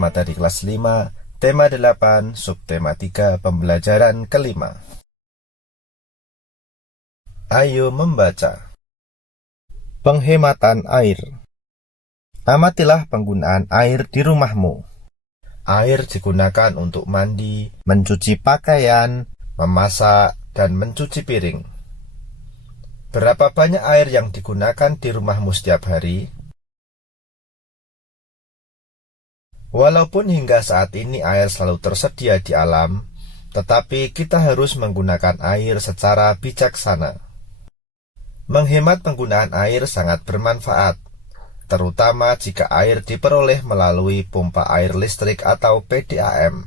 materi kelas 5, tema 8, subtema 3, pembelajaran kelima. Ayo membaca. Penghematan air. Amatilah penggunaan air di rumahmu. Air digunakan untuk mandi, mencuci pakaian, memasak, dan mencuci piring. Berapa banyak air yang digunakan di rumahmu setiap hari? Walaupun hingga saat ini air selalu tersedia di alam, tetapi kita harus menggunakan air secara bijaksana. Menghemat penggunaan air sangat bermanfaat, terutama jika air diperoleh melalui pompa air listrik atau PDAM.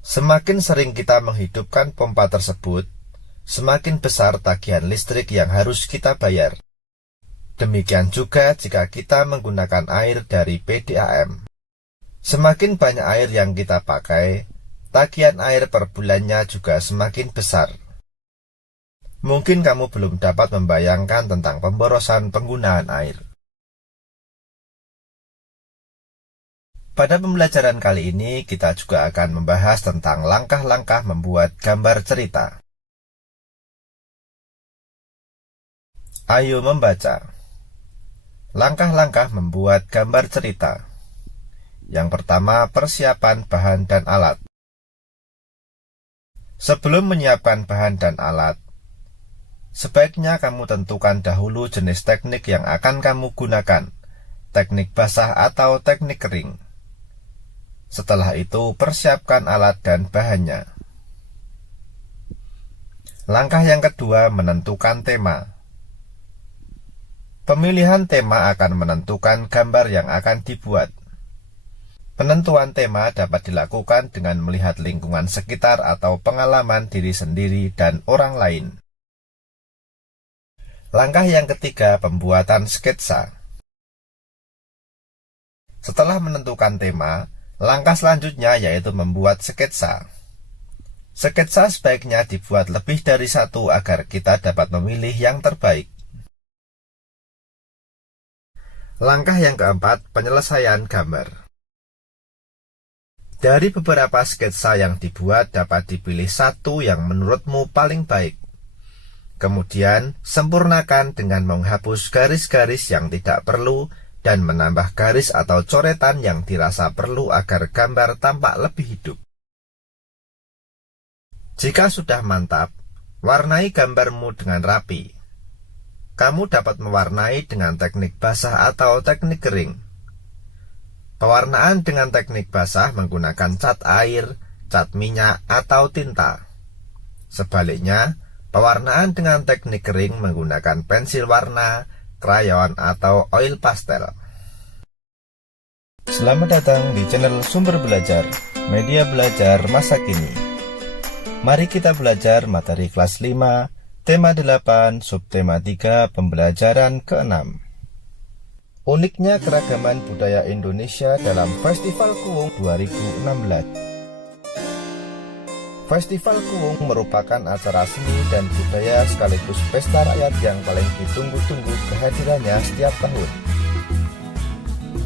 Semakin sering kita menghidupkan pompa tersebut, semakin besar tagihan listrik yang harus kita bayar. Demikian juga jika kita menggunakan air dari PDAM. Semakin banyak air yang kita pakai, tagihan air per bulannya juga semakin besar. Mungkin kamu belum dapat membayangkan tentang pemborosan penggunaan air. Pada pembelajaran kali ini, kita juga akan membahas tentang langkah-langkah membuat gambar cerita. Ayo membaca. Langkah-langkah membuat gambar cerita. Yang pertama, persiapan bahan dan alat. Sebelum menyiapkan bahan dan alat, sebaiknya kamu tentukan dahulu jenis teknik yang akan kamu gunakan, teknik basah atau teknik kering. Setelah itu, persiapkan alat dan bahannya. Langkah yang kedua, menentukan tema. Pemilihan tema akan menentukan gambar yang akan dibuat. Penentuan tema dapat dilakukan dengan melihat lingkungan sekitar atau pengalaman diri sendiri dan orang lain. Langkah yang ketiga, pembuatan sketsa. Setelah menentukan tema, langkah selanjutnya yaitu membuat sketsa. Sketsa sebaiknya dibuat lebih dari satu agar kita dapat memilih yang terbaik. Langkah yang keempat, penyelesaian gambar. Dari beberapa sketsa yang dibuat dapat dipilih satu yang menurutmu paling baik. Kemudian, sempurnakan dengan menghapus garis-garis yang tidak perlu dan menambah garis atau coretan yang dirasa perlu agar gambar tampak lebih hidup. Jika sudah mantap, warnai gambarmu dengan rapi. Kamu dapat mewarnai dengan teknik basah atau teknik kering. Pewarnaan dengan teknik basah menggunakan cat air, cat minyak, atau tinta. Sebaliknya, pewarnaan dengan teknik kering menggunakan pensil warna, krayon, atau oil pastel. Selamat datang di channel Sumber Belajar, media belajar masa kini. Mari kita belajar materi kelas 5, tema 8, subtema 3, pembelajaran ke-6. Uniknya keragaman budaya Indonesia dalam Festival Kuwung 2016. Festival Kuwung merupakan acara seni dan budaya sekaligus pesta rakyat yang paling ditunggu-tunggu kehadirannya setiap tahun.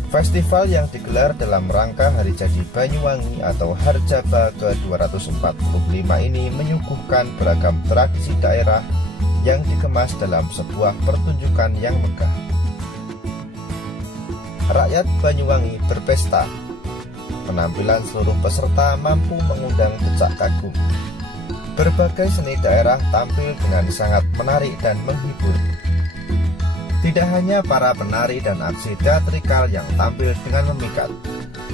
Festival yang digelar dalam rangka Hari Jadi Banyuwangi atau Harjaba ke-245 ini menyuguhkan beragam tradisi daerah yang dikemas dalam sebuah pertunjukan yang megah. Rakyat Banyuwangi berpesta. Penampilan seluruh peserta mampu mengundang decak kagum. Berbagai seni daerah tampil dengan sangat menarik dan menghibur. Tidak hanya para penari dan aksi teatrikal yang tampil dengan memikat,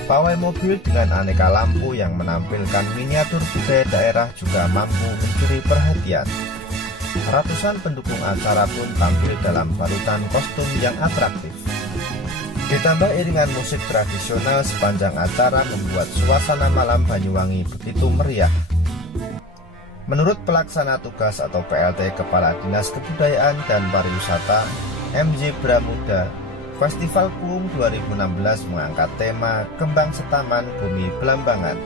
pawai mobil dengan aneka lampu yang menampilkan miniatur budaya daerah juga mampu mencuri perhatian. Ratusan pendukung acara pun tampil dalam balutan kostum yang atraktif. Ditambah iringan musik tradisional sepanjang acara membuat suasana malam Banyuwangi begitu meriah. Menurut pelaksana tugas atau PLT Kepala Dinas Kebudayaan dan Pariwisata MJ Bramuda, Festival Kuwung 2016 mengangkat tema Kembang Setaman Bumi Belambangan.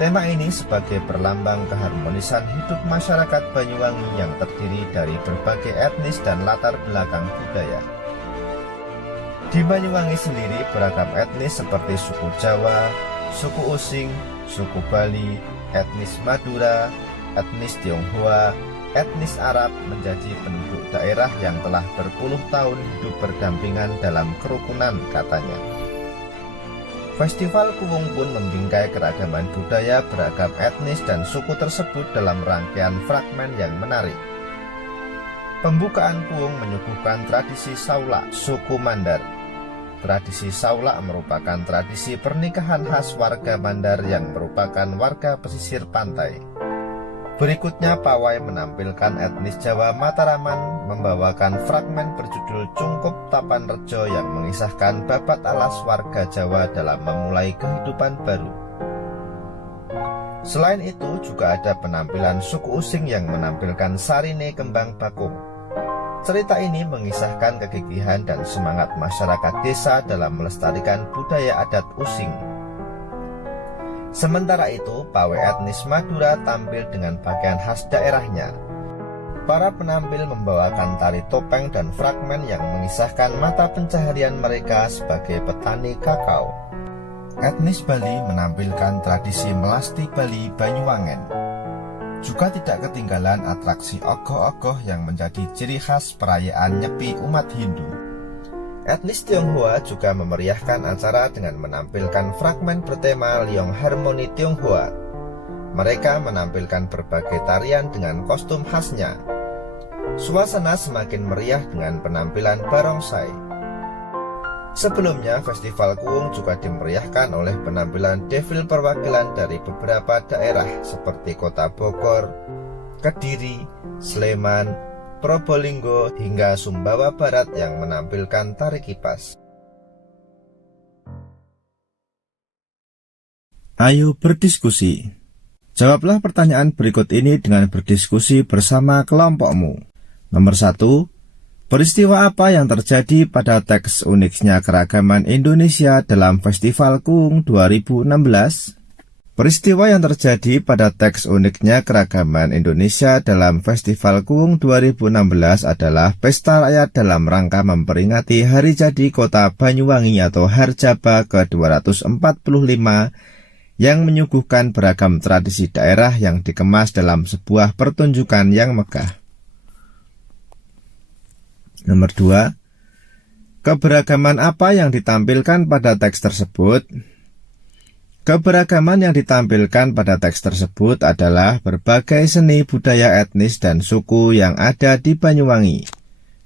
Tema ini sebagai perlambang keharmonisan hidup masyarakat Banyuwangi yang terdiri dari berbagai etnis dan latar belakang budaya. Di Banyuwangi sendiri beragam etnis seperti suku Jawa, suku Using, suku Bali, etnis Madura, etnis Tionghoa, etnis Arab menjadi penduduk daerah yang telah berpuluh tahun hidup berdampingan dalam kerukunan, katanya. Festival Kuwung pun membingkai keragaman budaya beragam etnis dan suku tersebut dalam rangkaian fragmen yang menarik. Pembukaan Kuwung menyuguhkan tradisi Saulak suku Mandar. Tradisi Saulak merupakan tradisi pernikahan khas warga Mandar yang merupakan warga pesisir pantai. Berikutnya pawai menampilkan etnis Jawa Mataraman membawakan fragmen berjudul Cungkup Tapan Rejo yang mengisahkan babat alas warga Jawa dalam memulai kehidupan baru. Selain itu juga ada penampilan suku Using yang menampilkan Sarine Kembang Bakung. Cerita ini mengisahkan kegigihan dan semangat masyarakat desa dalam melestarikan budaya adat Using. Sementara itu, pawai etnis Madura tampil dengan pakaian khas daerahnya. Para penampil membawakan tari topeng dan fragmen yang mengisahkan mata pencaharian mereka sebagai petani kakao. Etnis Bali menampilkan tradisi melasti Bali Banyuwangen. Juga tidak ketinggalan atraksi ogoh-ogoh yang menjadi ciri khas perayaan Nyepi umat Hindu. Etnis Tionghoa juga memeriahkan acara dengan menampilkan fragmen bertema Liong Harmoni Tionghoa. Mereka menampilkan berbagai tarian dengan kostum khasnya. Suasana semakin meriah dengan penampilan barongsai. Sebelumnya, Festival Kuwung juga dimeriahkan oleh penampilan devil perwakilan dari beberapa daerah seperti Kota Bogor, Kediri, Sleman, Probolinggo, hingga Sumbawa Barat yang menampilkan tari kipas. Ayo berdiskusi. Jawablah pertanyaan berikut ini dengan berdiskusi bersama kelompokmu. Nomor 1. Peristiwa apa yang terjadi pada teks uniknya keragaman Indonesia dalam Festival Kuwung 2016? Peristiwa yang terjadi pada teks uniknya keragaman Indonesia dalam Festival Kuwung 2016 adalah pesta rakyat dalam rangka memperingati hari jadi Kota Banyuwangi atau Harjaba ke-245 yang menyuguhkan beragam tradisi daerah yang dikemas dalam sebuah pertunjukan yang megah. Nomor 2. Keberagaman apa yang ditampilkan pada teks tersebut? Keberagaman yang ditampilkan pada teks tersebut adalah berbagai seni budaya etnis dan suku yang ada di Banyuwangi,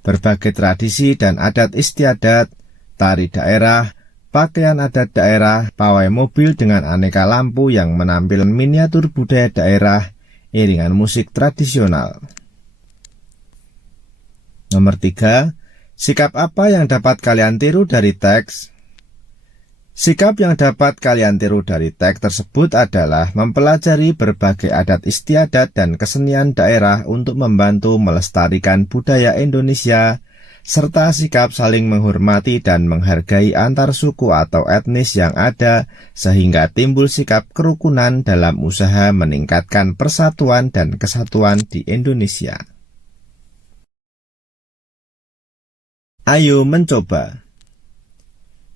berbagai tradisi dan adat istiadat, tari daerah, pakaian adat daerah, pawai mobil dengan aneka lampu yang menampilkan miniatur budaya daerah, iringan musik tradisional. Nomor 3. Sikap apa yang dapat kalian tiru dari teks? Sikap yang dapat kalian tiru dari teks tersebut adalah mempelajari berbagai adat istiadat dan kesenian daerah untuk membantu melestarikan budaya Indonesia, serta sikap saling menghormati dan menghargai antar suku atau etnis yang ada, sehingga timbul sikap kerukunan dalam usaha meningkatkan persatuan dan kesatuan di Indonesia. Ayo mencoba.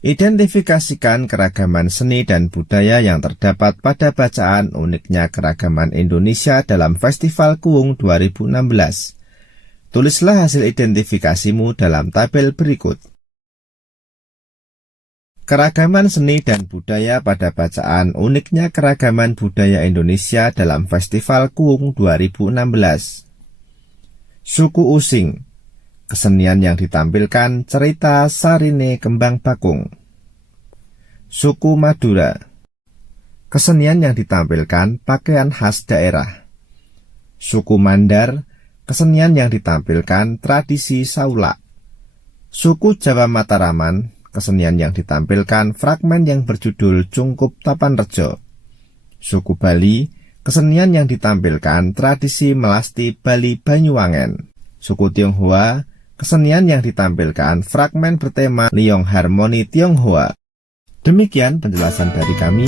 Identifikasikan keragaman seni dan budaya yang terdapat pada bacaan uniknya keragaman Indonesia dalam Festival Kuwung 2016. Tulislah hasil identifikasimu dalam tabel berikut. Keragaman seni dan budaya pada bacaan uniknya keragaman budaya Indonesia dalam Festival Kuwung 2016. Suku Using. Kesenian yang ditampilkan cerita Sarine Kembang Bakung. Suku Madura. Kesenian yang ditampilkan pakaian khas daerah. Suku Mandar. Kesenian yang ditampilkan tradisi Saulak. Suku Jawa Mataraman. Kesenian yang ditampilkan fragmen yang berjudul Cungkup Tapan Rejo. Suku Bali. Kesenian yang ditampilkan tradisi melasti Bali Banyuwangen. Suku Tionghoa. Kesenian yang ditampilkan fragmen bertema Liong Harmoni Tionghoa. Demikian penjelasan dari kami.